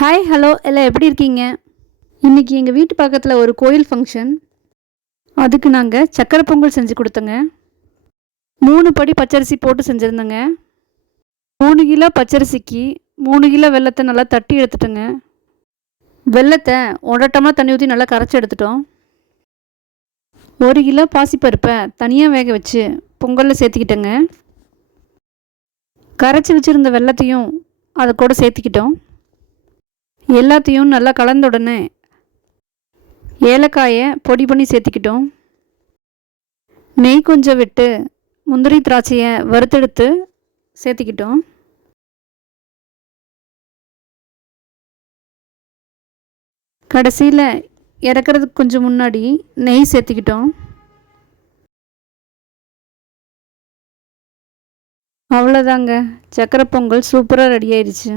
Hi hello எல்லாம் எப்படி இருக்கீங்க? இன்றைக்கி எங்கள் வீட்டு பக்கத்தில் ஒரு கோயில் ஃபங்க்ஷன். அதுக்கு நாங்கள் சக்கரை பொங்கல் செஞ்சு கொடுத்தோங்க. 3 படி பச்சரிசி போட்டு செஞ்சுருந்தோங்க. 3 கிலோ பச்சரிசிக்கு 3 கிலோ வெல்லத்தை நல்லா தட்டி எடுத்துட்டோங்க. வெல்லத்தை 1 டம்ளர் தண்ணி ஊற்றி நல்லா கரைச்சி எடுத்துட்டோம். 1 கிலோ பாசிப்பருப்பை தனியாக வேக வச்சு பொங்கலில் சேர்த்துக்கிட்டோங்க. கரைச்சி வச்சுருந்த வெல்லத்தையும் அதை கூட சேர்த்துக்கிட்டோம். எல்லாத்தையும் நல்லா கலந்த உடனே ஏலக்காயை பொடி பண்ணி சேர்த்துக்கிட்டோம். நெய் கொஞ்சம் விட்டு முந்திரி திராட்சையை வறுத்தெடுத்து சேர்த்துக்கிட்டோம். கடைசியில் இறக்கிறதுக்கு கொஞ்சம் முன்னாடி நெய் சேர்த்துக்கிட்டோம். அவ்வளோதாங்க, சக்கரை பொங்கல் சூப்பராக ரெடி ஆயிடுச்சு.